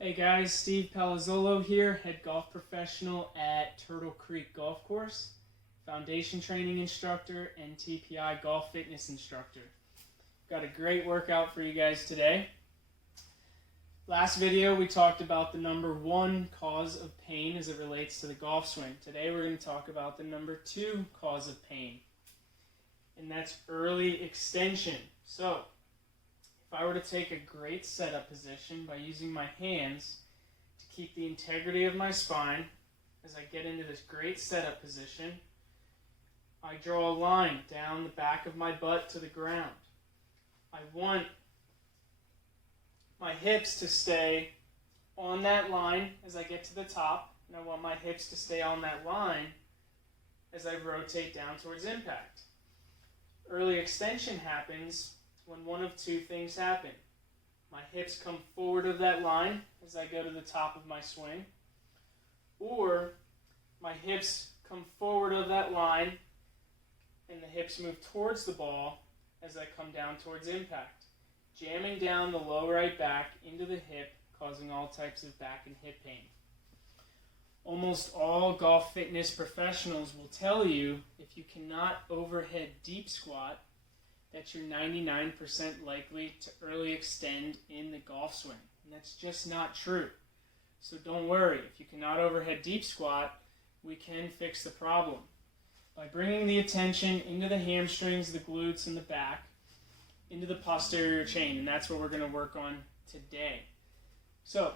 Hey guys, Steve Palazzolo here, head golf professional at Turtle Creek Golf Course, foundation training instructor, and TPI golf fitness instructor. Got a great workout for you guys today. Last video we talked about the number 1 cause of pain as it relates to the golf swing. Today we're going to talk about the number 2 cause of pain, and that's early extension. So, if I were to take a great setup position by using my hands to keep the integrity of my spine as I get into this great setup position, I draw a line down the back of my butt to the ground. I want my hips to stay on that line as I get to the top, and I want my hips to stay on that line as I rotate down towards impact. Early extension happens when one of two things happen. My hips come forward of that line as I go to the top of my swing, or my hips come forward of that line and the hips move towards the ball as I come down towards impact, jamming down the low right back into the hip, causing all types of back and hip pain. Almost all golf fitness professionals will tell you if you cannot overhead deep squat, that you're 99% likely to early extend in the golf swing. And that's just not true. So don't worry. If you cannot overhead deep squat, we can fix the problem by bringing the attention into the hamstrings, the glutes, and the back, into the posterior chain. And that's what we're going to work on today. So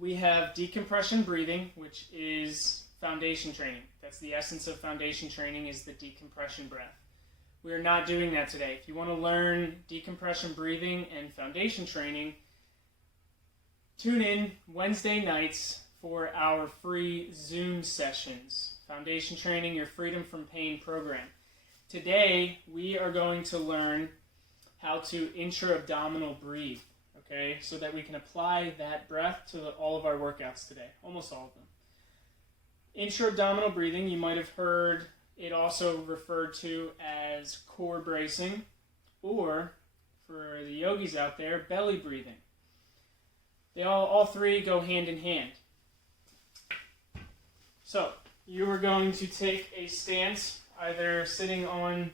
we have decompression breathing, which is foundation training. That's the essence of foundation training, is the decompression breath. We are not doing that today. If you want to learn decompression breathing and foundation training, tune in Wednesday nights for our free Zoom sessions. Foundation Training, Your Freedom from Pain program. Today, we are going to learn how to intra-abdominal breathe, okay? So that we can apply that breath to all of our workouts today, almost all of them. Intra-abdominal breathing, you might have heard it also referred to as core bracing, or for the yogis out there, belly breathing. They all three go hand in hand. So you are going to take a stance, either sitting on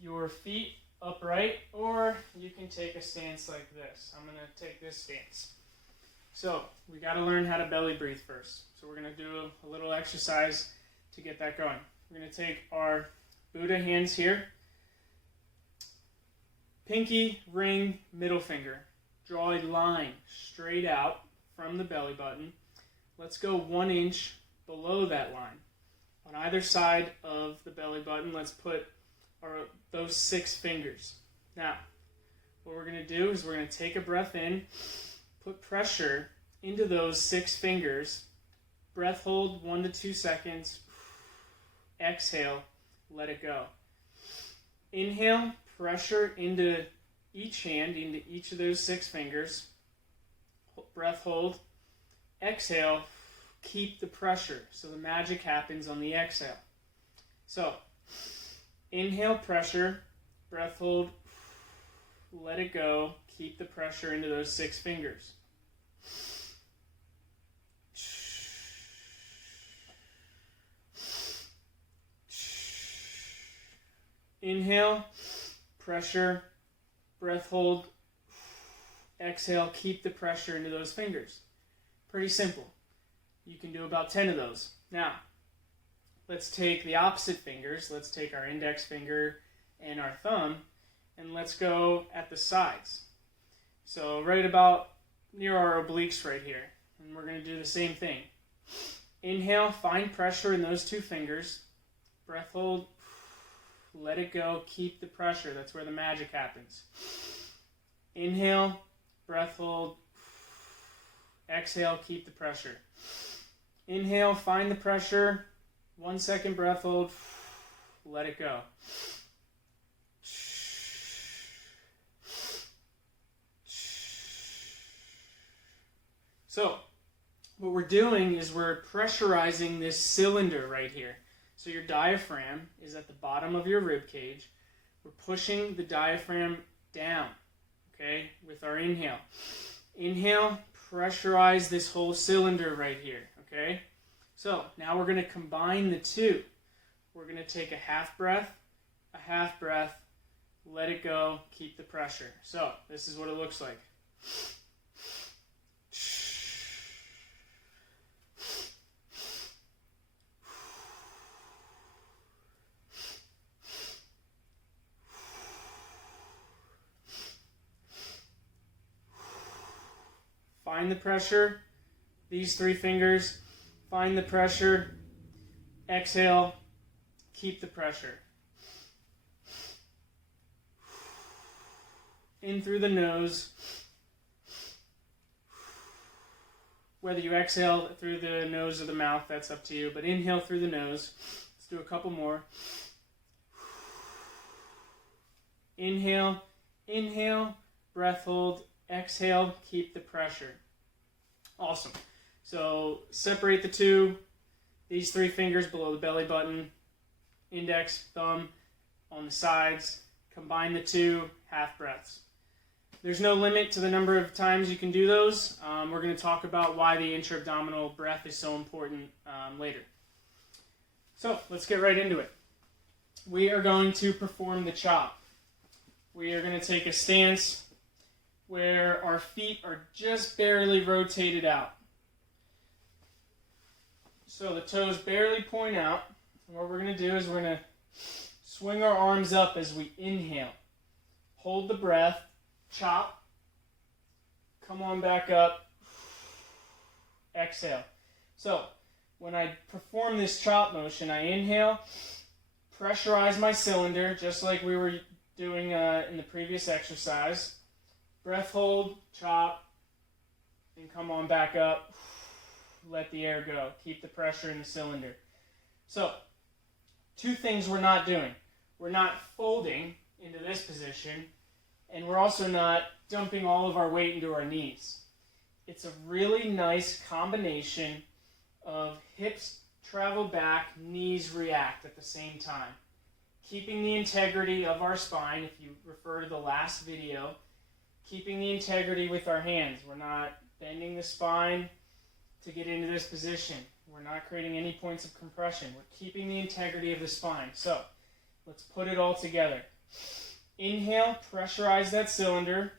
your feet upright, or you can take a stance like this. I'm going to take this stance. So we got to learn how to belly breathe first. So we're going to do a little exercise to get that going. We're going to take our Buddha hands here, pinky, ring, middle finger. Draw a line straight out from the belly button. Let's go 1 inch below that line. On either side of the belly button, let's put those 6 fingers. Now, what we're going to do is we're going to take a breath in, put pressure into those 6 fingers, breath hold 1 to 2 seconds, exhale, let it go. Inhale, pressure into each hand, into each of those 6 fingers. Breath hold. Exhale, keep the pressure. So the magic happens on the exhale. So, inhale, pressure, breath hold, let it go, keep the pressure into those 6 fingers. Inhale, pressure, breath hold, exhale, keep the pressure into those fingers. Pretty simple. You can do about 10 of those. Now, let's take the opposite fingers. Let's take our index finger and our thumb, and let's go at the sides. So right about near our obliques right here. And we're going to do the same thing. Inhale, find pressure in those 2 fingers. Breath hold. Let it go, keep the pressure. That's where the magic happens. Inhale, breath hold, exhale, keep the pressure. Inhale, find the pressure, 1 second breath hold, let it go. So, what we're doing is we're pressurizing this cylinder right here. So your diaphragm is at the bottom of your rib cage. We're pushing the diaphragm down, okay, with our inhale. Inhale, pressurize this whole cylinder right here, okay? So now we're going to combine the two. We're going to take a half breath, let it go, keep the pressure. So this is what it looks like. Find the pressure, these 3 fingers, find the pressure, exhale, keep the pressure. In through the nose. Whether you exhale through the nose or the mouth, that's up to you, but inhale through the nose. Let's do a couple more. Inhale, inhale, breath hold, exhale, keep the pressure. Awesome. So separate the two, these 3 fingers below the belly button, index, thumb on the sides, combine the 2, half breaths. There's no limit to the number of times you can do those. We're going to talk about why the intra-abdominal breath is so important later. So let's get right into it. We are going to perform the chop. We are going to take a stance where our feet are just barely rotated out. So the toes barely point out. And what we're going to do is we're going to swing our arms up as we inhale. Hold the breath, chop, come on back up, exhale. So when I perform this chop motion, I inhale, pressurize my cylinder just like we were doing in the previous exercise. Breath hold, chop, and come on back up. Let the air go. Keep the pressure in the cylinder. So, 2 things we're not doing. We're not folding into this position, and we're also not dumping all of our weight into our knees. It's a really nice combination of hips travel back, knees react at the same time. Keeping the integrity of our spine, if you refer to the last video, keeping the integrity with our hands. We're not bending the spine to get into this position. We're not creating any points of compression. We're keeping the integrity of the spine. So, let's put it all together. Inhale, pressurize that cylinder.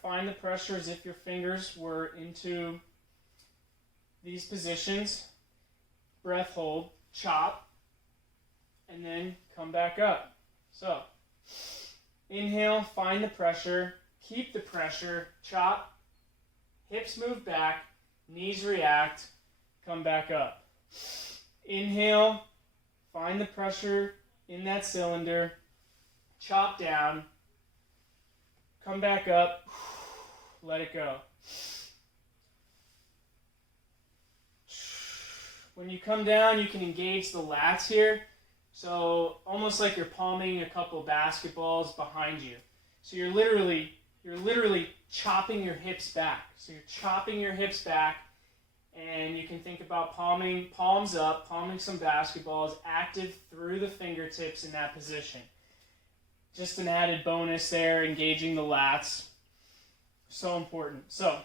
Find the pressure as if your fingers were into these positions. Breath hold, chop, and then come back up. So, inhale, find the pressure. Keep the pressure, chop, hips move back, knees react, come back up. Inhale, find the pressure in that cylinder, chop down, come back up, let it go. When you come down, you can engage the lats here, so almost like you're palming a couple basketballs behind you. So you're literally chopping your hips back. So you're chopping your hips back, and you can think about palms up, palming some basketballs, active through the fingertips in that position. Just an added bonus there, engaging the lats. So important. So,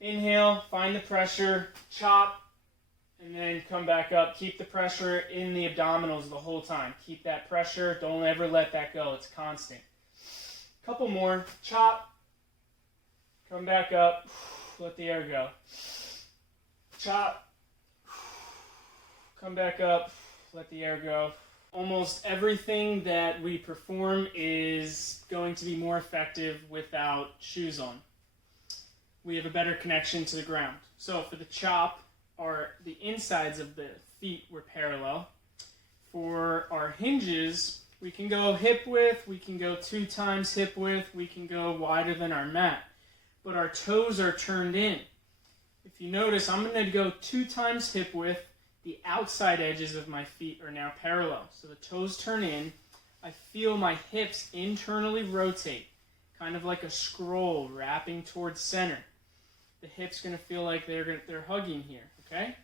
inhale, find the pressure, chop, and then come back up. Keep the pressure in the abdominals the whole time. Keep that pressure. Don't ever let that go. It's constant. Couple more. Chop. Come back up. Let the air go. Chop. Come back up. Let the air go. Almost everything that we perform is going to be more effective without shoes on. We have a better connection to the ground. So for the chop, the insides of the feet were parallel. For our hinges, we can go hip width, we can go 2 times hip width, we can go wider than our mat. But our toes are turned in. If you notice, I'm going to go 2 times hip width. The outside edges of my feet are now parallel. So the toes turn in. I feel my hips internally rotate, kind of like a scroll wrapping towards center. The hips going to feel like they're hugging here, okay?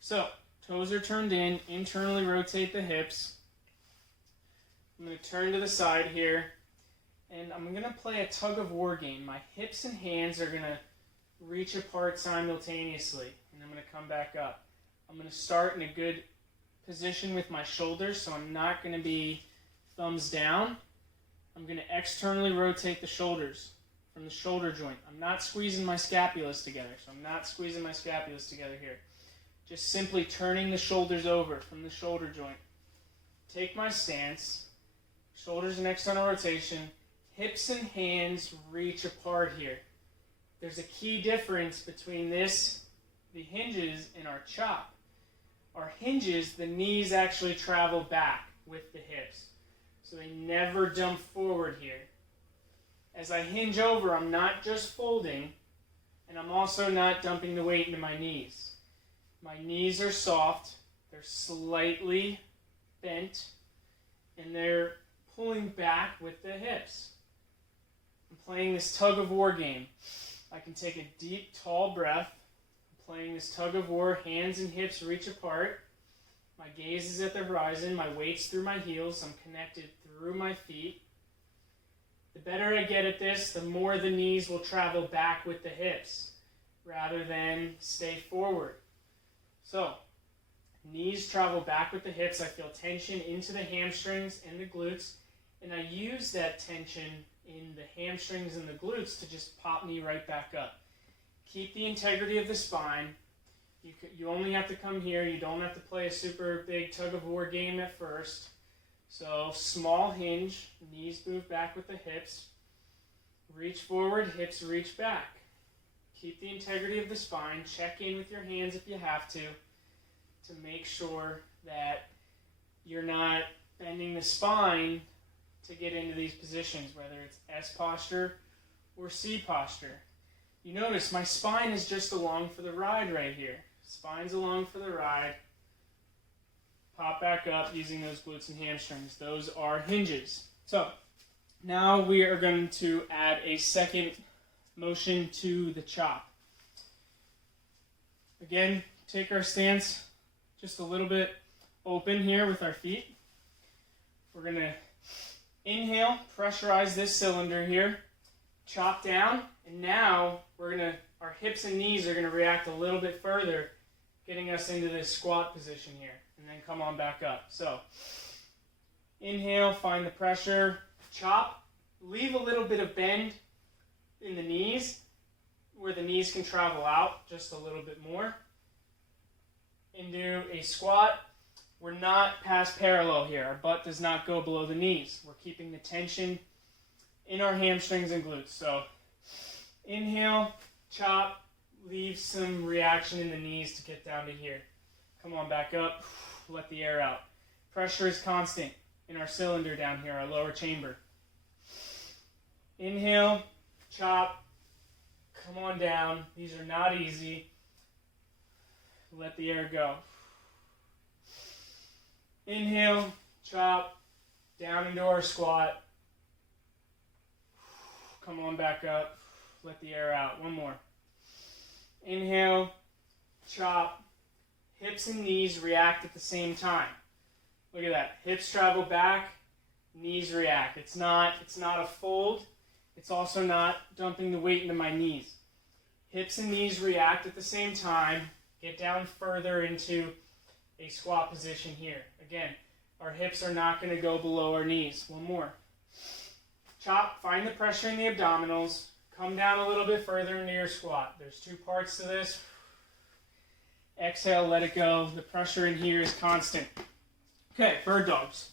So, toes are turned in, internally rotate the hips. I'm going to turn to the side here, and I'm going to play a tug-of-war game. My hips and hands are going to reach apart simultaneously. And I'm going to come back up. I'm going to start in a good position with my shoulders, so I'm not going to be thumbs down. I'm going to externally rotate the shoulders from the shoulder joint. I'm not squeezing my scapulas together, so I'm not squeezing my scapulas together here. Just simply turning the shoulders over from the shoulder joint. Take my stance, shoulders in external rotation, hips and hands reach apart here. There's a key difference between this, the hinges, and our chop. Our hinges, the knees actually travel back with the hips. So they never dump forward here. As I hinge over, I'm not just folding, and I'm also not dumping the weight into my knees. My knees are soft, they're slightly bent, and they're pulling back with the hips. I'm playing this tug-of-war game. I can take a deep, tall breath. I'm playing this tug-of-war, hands and hips reach apart. My gaze is at the horizon, my weight's through my heels, I'm connected through my feet. The better I get at this, the more the knees will travel back with the hips, rather than stay forward. So, knees travel back with the hips, I feel tension into the hamstrings and the glutes, and I use that tension in the hamstrings and the glutes to just pop me right back up. Keep the integrity of the spine. You only have to come here. You don't have to play a super big tug-of-war game at first. So small hinge, knees move back with the hips. Reach forward, hips reach back. Keep the integrity of the spine. Check in with your hands if you have to make sure that you're not bending the spine to get into these positions, whether it's S posture or C posture. You notice my spine is just along for the ride right here. Spine's along for the ride. Pop back up using those glutes and hamstrings. Those are hinges. So now we are going to add a second motion to the chop. Again, take our stance just a little bit open here with our feet. We're going to inhale, pressurize this cylinder here, chop down, and now our hips and knees are going to react a little bit further, getting us into this squat position here, and then come on back up. So, inhale, find the pressure, chop, leave a little bit of bend in the knees, where the knees can travel out just a little bit more. Into a squat. We're not past parallel here. Our butt does not go below the knees. We're keeping the tension in our hamstrings and glutes. So inhale, chop, leave some reaction in the knees to get down to here. Come on back up, let the air out. Pressure is constant in our cylinder down here, our lower chamber. Inhale, chop, come on down. These are not easy. Let the air go. Inhale, chop, down into our squat. Come on back up. Let the air out. One more. Inhale, chop. Hips and knees react at the same time. Look at that. Hips travel back, knees react. It's not a fold. It's also not dumping the weight into my knees. Hips and knees react at the same time. Get down further into a squat position here. Again, our hips are not going to go below our knees. One more. Chop, find the pressure in the abdominals. Come down a little bit further into your squat. There's two parts to this. Exhale, let it go. The pressure in here is constant. Okay, bird dogs.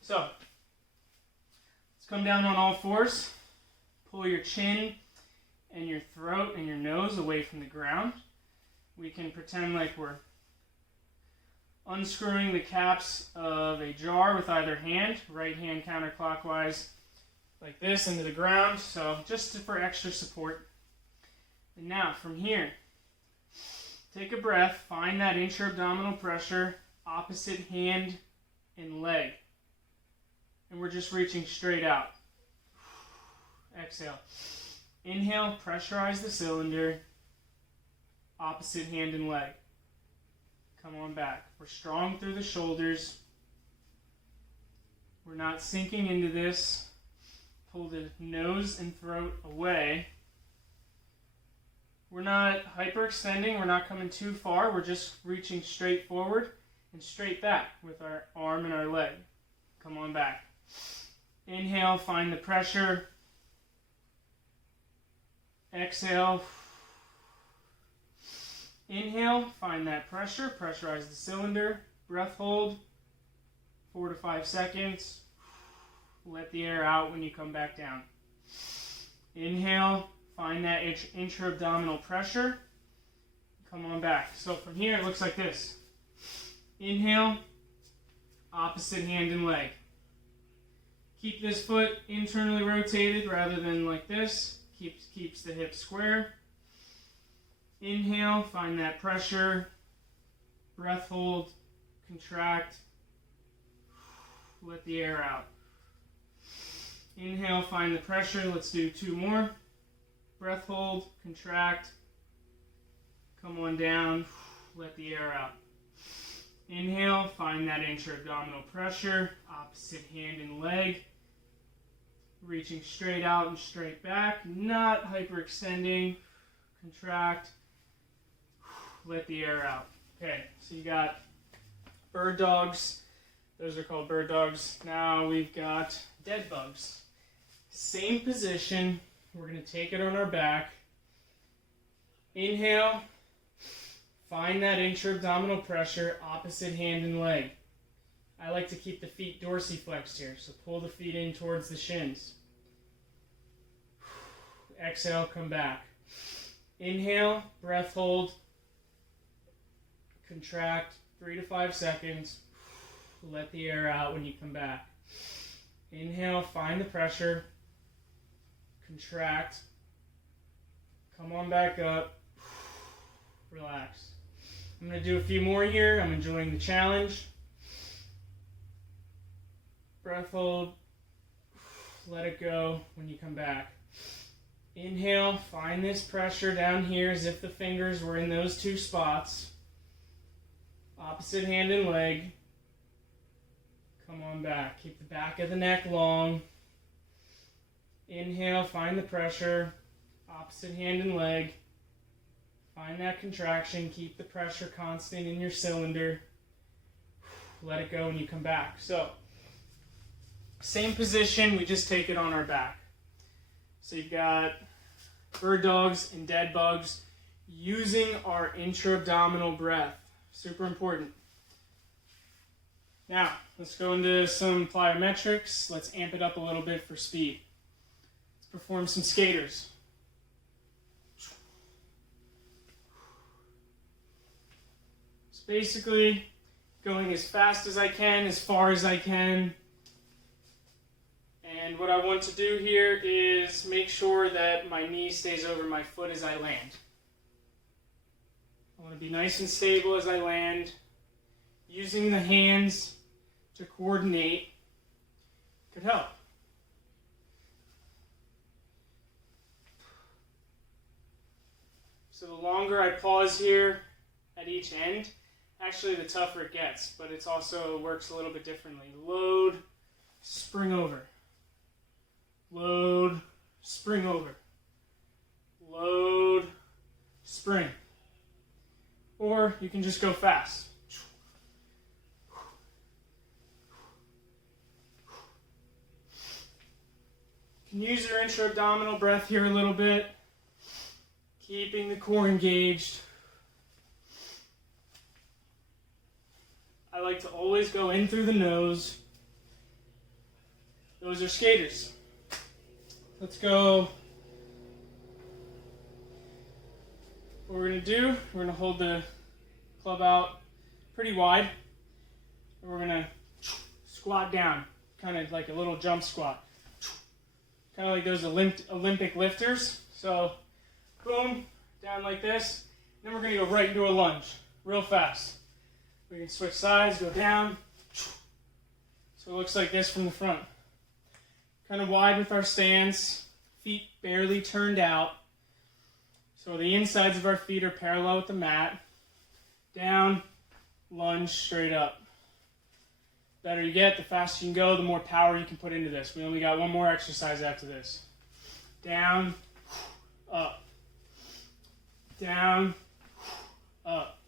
So, let's come down on all fours. Pull your chin and your throat and your nose away from the ground. We can pretend like we're unscrewing the caps of a jar with either hand, right hand counterclockwise, like this into the ground, so just for extra support. And now, from here, take a breath, find that intra-abdominal pressure, opposite hand and leg. And we're just reaching straight out. Exhale. Inhale, pressurize the cylinder, opposite hand and leg. Come on back. We're strong through the shoulders. We're not sinking into this. Pull the nose and throat away. We're not hyperextending, we're not coming too far, we're just reaching straight forward and straight back with our arm and our leg. Come on back. Inhale, find the pressure. Exhale. Inhale, find that pressure, pressurize the cylinder. Breath hold, 4 to 5 seconds. Let the air out when you come back down. Inhale, find that intra-abdominal pressure. Come on back. So from here, it looks like this. Inhale, opposite hand and leg. Keep this foot internally rotated rather than like this. Keeps the hips square. Inhale, find that pressure. Breath hold, contract. Let the air out. Inhale, find the pressure. Let's do 2 more. Breath hold, contract. Come on down. Let the air out. Inhale, find that intra-abdominal pressure. Opposite hand and leg. Reaching straight out and straight back. Not hyperextending. Contract. Let the air out. Okay, so you got bird dogs. Those are called bird dogs. Now we've got dead bugs. Same position. We're going to take it on our back. Inhale. Find that intra-abdominal pressure, opposite hand and leg. I like to keep the feet dorsiflexed here, so pull the feet in towards the shins. Exhale, come back. Inhale, breath hold. Contract 3 to 5 seconds. Let the air out when you come back. Inhale, find the pressure. Contract. Come on back up. Relax. I'm going to do a few more here. I'm enjoying the challenge. Breath hold. Let it go when you come back. Inhale, find this pressure down here as if the fingers were in those 2 spots. Opposite hand and leg. Come on back. Keep the back of the neck long. Inhale, find the pressure. Opposite hand and leg. Find that contraction. Keep the pressure constant in your cylinder. Let it go when you come back. So, same position, we just take it on our back. So you've got bird dogs and dead bugs using our intra-abdominal breath. Super important. Now, let's go into some plyometrics. Let's amp it up a little bit for speed. Let's perform some skaters. It's basically going as fast as I can, as far as I can. And what I want to do here is make sure that my knee stays over my foot as I land. I want to be nice and stable as I land. Using the hands to coordinate could help. So the longer I pause here at each end, actually the tougher it gets, but it also works a little bit differently. Load, spring over. Load, spring over. Load, spring. Or you can just go fast. You can use your intra-abdominal breath here a little bit, keeping the core engaged. I like to always go in through the nose. Those are skaters. Let's go. What we're going to do, we're going to hold the club out pretty wide. And we're going to squat down, kind of like a little jump squat. Kind of like those Olympic lifters. So, boom, down like this. Then we're going to go right into a lunge, real fast. We can switch sides, go down. So it looks like this from the front. Kind of wide with our stance, feet barely turned out. So the insides of our feet are parallel with the mat. Down, lunge, straight up. Better you get, the faster you can go, the more power you can put into this. We only got one more exercise after this. Down, up. down, up.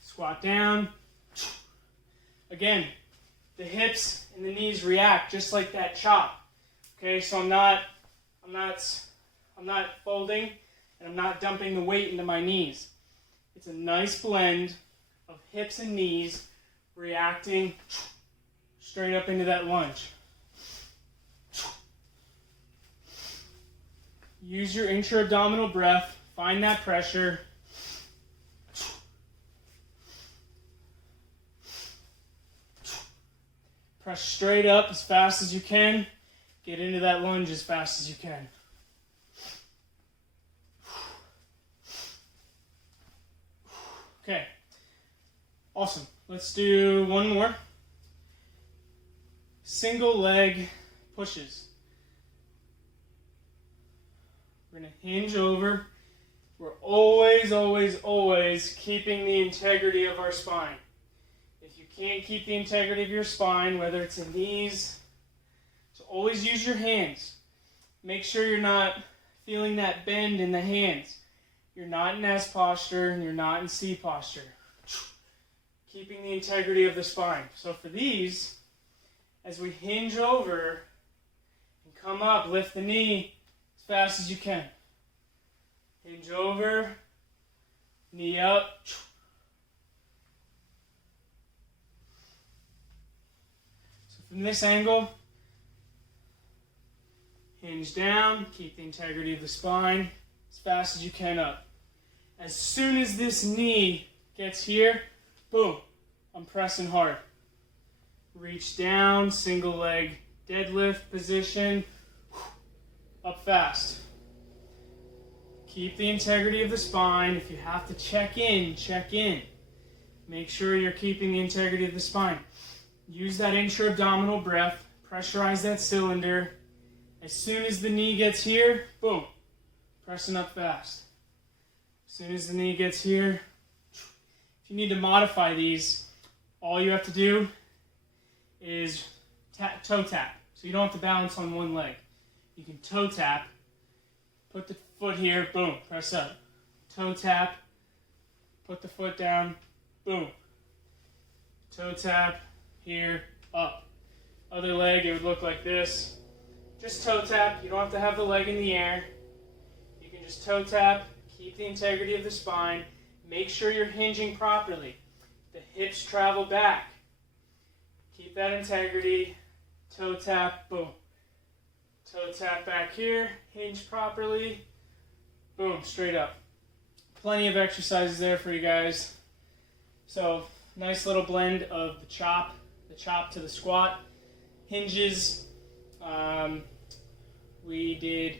Squat down. Again, the hips and the knees react just like that chop. Okay, so I'm not folding and I'm not dumping the weight into my knees. It's a nice blend of hips and knees reacting straight up into that lunge. Use your intra-abdominal breath. Find that pressure. Press straight up as fast as you can. Get into that lunge as fast as you can. Okay. Awesome. Let's do one more. Single leg pushes. We're going to hinge over. We're always, always, always keeping the integrity of our spine. If you can't keep the integrity of your spine, whether it's in knees, so always use your hands. Make sure you're not feeling that bend in the hands. You're not in S posture and you're not in C posture. Keeping the integrity of the spine. So for these, as we hinge over and come up, lift the knee as fast as you can. Hinge over, knee up. So from this angle, hinge down, keep the integrity of the spine as fast as you can up. As soon as this knee gets here, boom, I'm pressing hard. Reach down, single leg deadlift position, up fast. Keep the integrity of the spine. If you have to check in, check in. Make sure you're keeping the integrity of the spine. Use that intra-abdominal breath. Pressurize that cylinder. As soon as the knee gets here, boom, pressing up fast. As soon as the knee gets here, if you need to modify these, all you have to do is toe tap. So you don't have to balance on one leg. You can toe tap, put the foot here, boom, press up. Toe tap, put the foot down, boom. Toe tap, here, up. Other leg, it would look like this. Just toe tap, you don't have to have the leg in the air. You can just toe tap, keep the integrity of the spine. Make sure you're hinging properly. The hips travel back. Keep that integrity. Toe tap, boom. Toe tap back here, hinge properly. Boom, straight up. Plenty of exercises there for you guys. So, nice little blend of the chop to the squat. Hinges. We did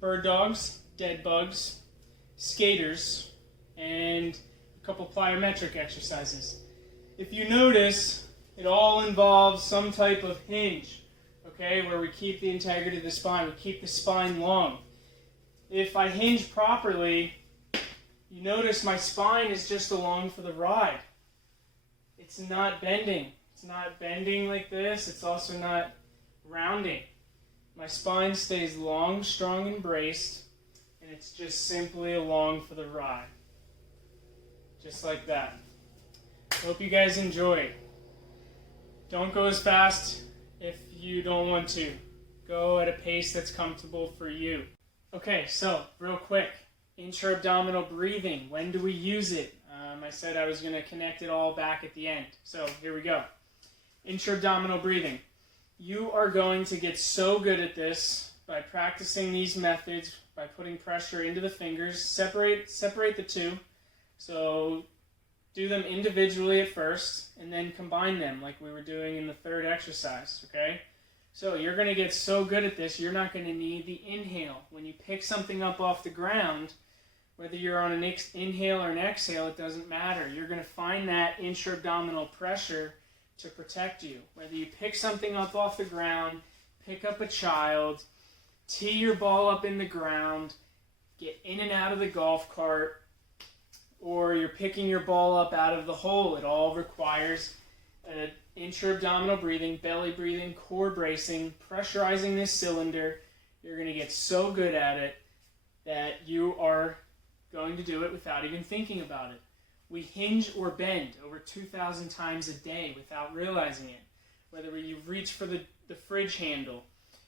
bird dogs, dead bugs, skaters, and a couple plyometric exercises. If you notice, it all involves some type of hinge, okay, where we keep the integrity of the spine, we keep the spine long. If I hinge properly, you notice my spine is just along for the ride. It's not bending. It's not bending like this. It's also not rounding. My spine stays long, strong, and braced, and it's just simply along for the ride. Just like that. Hope you guys enjoyed. Don't go as fast if you don't want to. Go at a pace that's comfortable for you. Okay, so real quick, intra-abdominal breathing. When do we use it? I said I was going to connect it all back at the end. So here we go. Intra-abdominal breathing. You are going to get so good at this by practicing these methods, by putting pressure into the fingers. Separate the two. So do them individually at first, and then combine them like we were doing in the third exercise, okay? So you're going to get so good at this, you're not going to need the inhale. When you pick something up off the ground, whether you're on an inhale or an exhale, it doesn't matter. You're going to find that intra-abdominal pressure to protect you. Whether you pick something up off the ground, pick up a child, tee your ball up in the ground, get in and out of the golf cart, or you're picking your ball up out of the hole. It all requires intra-abdominal breathing, belly breathing, core bracing, pressurizing this cylinder. You're going to get so good at it. that you are going to do it without even thinking about it. We hinge or bend over 2,000 times a day without realizing it. Whether you reach for the fridge handle,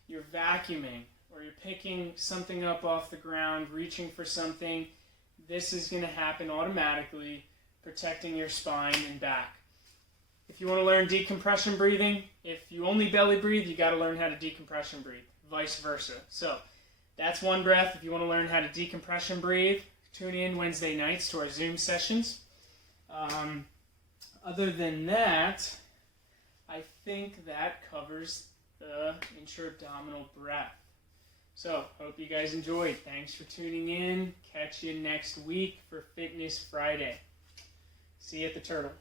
you're vacuuming, or you're picking something up off the ground, reaching for something, this is going to happen automatically, protecting your spine and back. If you want to learn decompression breathing, if you only belly breathe, you got to learn how to decompression breathe, vice versa. So that's one breath. If you want to learn how to decompression breathe, tune in Wednesday nights to our Zoom sessions. Other than that, I think that covers the intra-abdominal breath. So, hope you guys enjoyed. Thanks for tuning in. Catch you next week for Fitness Friday. See you at the Turtle.